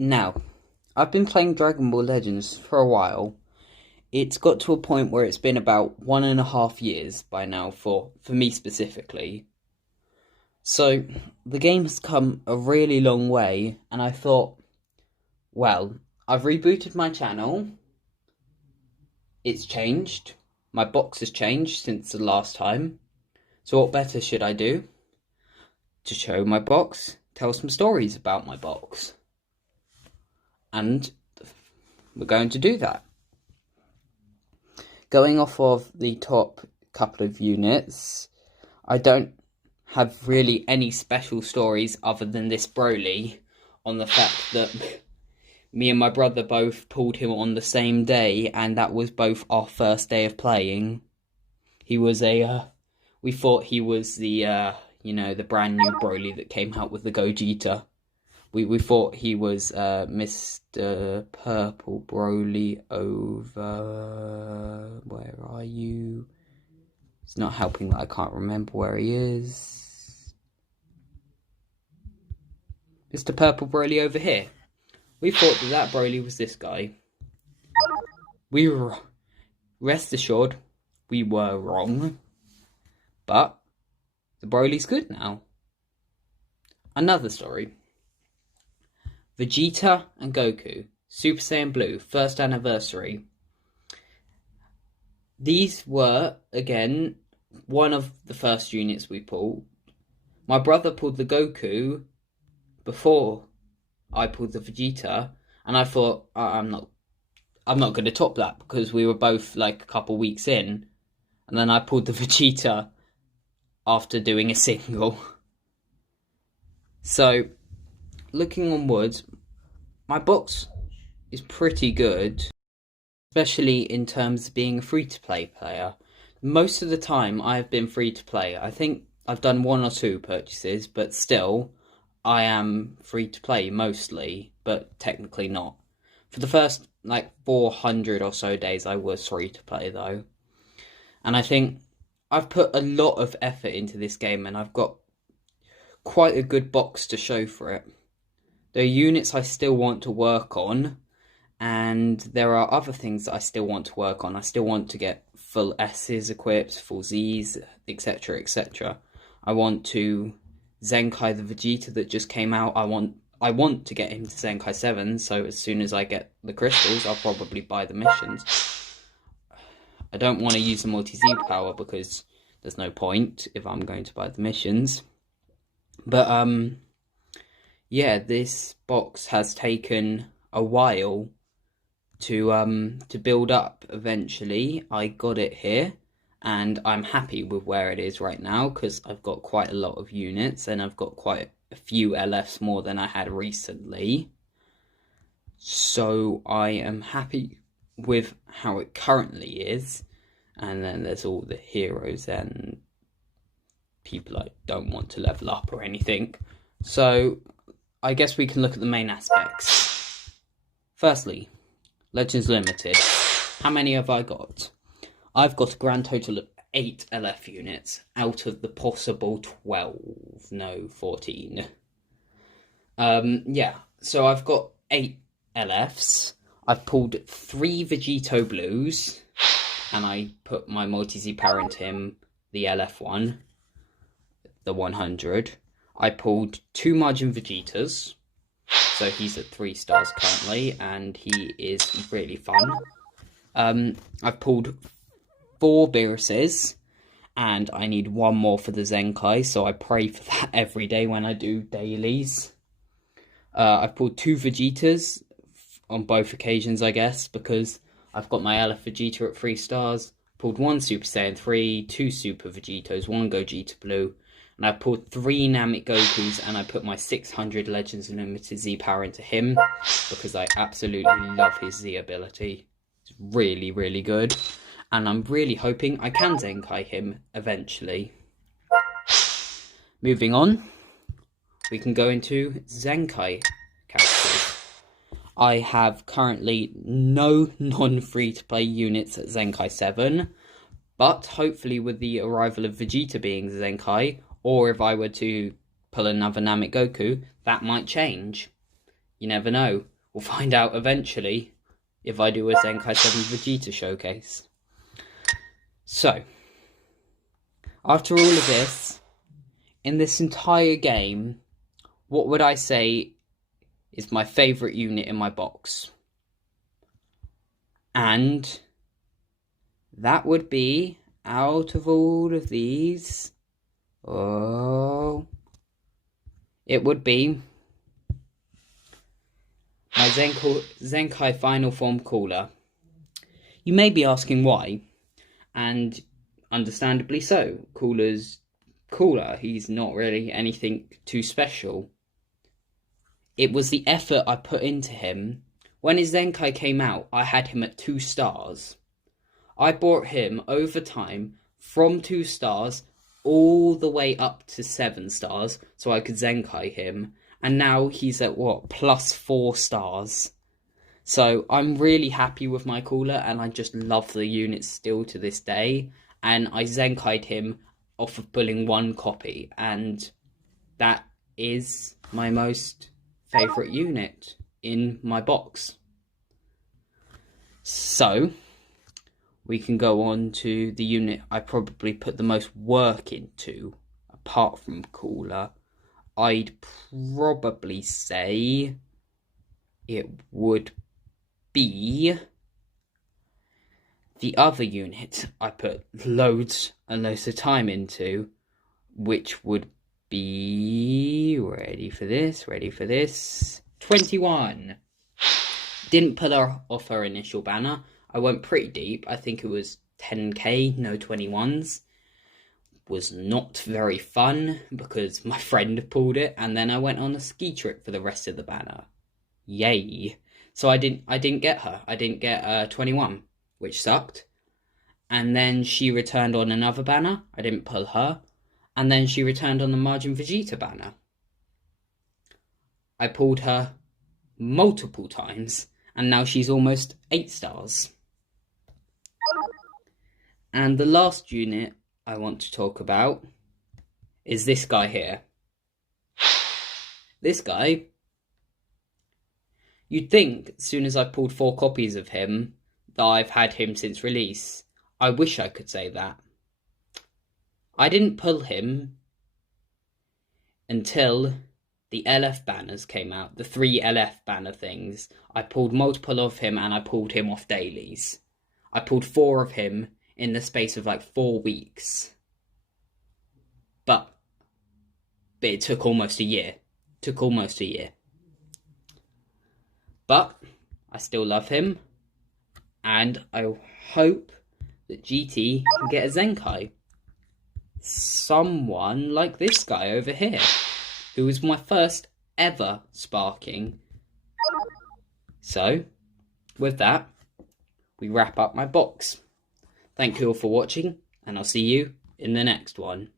Now, I've been playing Dragon Ball Legends for a while. It's got to a point where it's been about 1.5 years by now for me specifically. So, the game has come a really long way, and I thought, well, I've rebooted my channel. It's changed. My box has changed since the last time. So what better should I do? To show my box, tell some stories about my box. And we're going to do that. Going off of the top couple of units, I don't have really any special stories other than this Broly, on the fact that me and my brother both pulled him on the same day, and that was both our first day of playing. He was we thought he was the, the brand new Broly that came out with the Gogeta. We thought he was Mr. Purple Broly over... Where are you? It's not helping that I can't remember where he is. Mr. Purple Broly over here. We thought that Broly was this guy. Rest assured, we were wrong. But the Broly's good now. Another story. Vegeta and Goku, Super Saiyan Blue, first anniversary. These were, again, one of the first units we pulled. My brother pulled the Goku before I pulled the Vegeta, and I thought, I'm not going to top that, because we were both like a couple weeks in, and then I pulled the Vegeta after doing a single. So, looking onwards, my box is pretty good, especially in terms of being a free-to-play player. Most of the time I have been free-to-play. I think I've done 1 or 2 purchases, but still, I am free-to-play mostly, but technically not. For the first, 400 or so days, I was free-to-play, though. And I think I've put a lot of effort into this game, and I've got quite a good box to show for it. There are units I still want to work on, and there are other things that I still want to work on. I still want to get full S's equipped, full Z's, etc, etc. I want to Zenkai the Vegeta that just came out. I want to get him to Zenkai 7, so as soon as I get the crystals, I'll probably buy the missions. I don't want to use the multi-Z power because there's no point if I'm going to buy the missions. But, yeah, this box has taken a while to build up. Eventually, I got it here, and I'm happy with where it is right now, because I've got quite a lot of units, and I've got quite a few LFs more than I had recently. So I am happy with how it currently is. And then there's all the heroes and people I don't want to level up or anything. So I guess we can look at the main aspects. Firstly, Legends Limited. How many have I got? I've got a grand total of 8 LF units out of the possible 14. Yeah, so I've got 8 LFs. I've pulled 3 Vegito Blues, and I put my multi-Z power into him, the LF one, the 100. I pulled 2 Majin Vegetas, so he's at 3 stars currently, and he is really fun. I've pulled 4 Viruses, and I need 1 more for the Zenkai, so I pray for that every day when I do dailies. I've pulled 2 Vegetas on both occasions, I guess, because I've got my LF Vegeta at 3 stars, pulled 1 Super Saiyan 3, 2 Super Vegetos, 1 Gogeta Blue, and I pulled 3 Namek Gokus, and I put my 600 Legends Unlimited Z power into him, because I absolutely love his Z ability. It's really, really good, and I'm really hoping I can Zenkai him eventually. Moving on, we can go into Zenkai characters. I have currently no non-free-to-play units at Zenkai 7, but hopefully with the arrival of Vegeta being Zenkai, or if I were to pull another Namek Goku, that might change. You never know. We'll find out eventually if I do a Zenkai 7 Vegeta showcase. So, after all of this, in this entire game, what would I say is my favourite unit in my box? And that would be, out of all of these, it would be my Zenkai Final Form Cooler. You may be asking why, and understandably so. Cooler's Cooler, he's not really anything too special. It was the effort I put into him. When his Zenkai came out, I had him at 2 stars. I brought him over time from 2 stars all the way up to 7 stars so I could Zenkai him. And now he's at what, plus 4 stars. So I'm really happy with my Cooler, and I just love the unit still to this day. And I Zenkai'd him off of pulling 1 copy, and that is my most favourite unit in my box. So we can go on to the unit I probably put the most work into, apart from Cooler. I'd probably say it would be the other unit I put loads and loads of time into, which would be, ready for this, 21. Didn't pull her off her initial banner. I went pretty deep. I think it was 10k, no 21s. Was not very fun because my friend pulled it, and then I went on a ski trip for the rest of the banner. Yay. So I didn't get her. I didn't get 21, which sucked. And then she returned on another banner. I didn't pull her. And then she returned on the Margin Vegeta banner. I pulled her multiple times, and now she's almost 8 stars. And the last unit I want to talk about is this guy here. This guy, you'd think as soon as I've pulled 4 copies of him that I've had him since release. I wish I could say that. I didn't pull him until the LF banners came out, the 3 LF banner things. I pulled multiple of him, and I pulled him off dailies. I pulled 4 of him in the space of like 4 weeks. But it took almost a year. But I still love him, and I hope that GT can get a Zenkai. Someone like this guy over here, who was my first ever sparking. So, with that, we wrap up my box. Thank you all for watching, and I'll see you in the next one.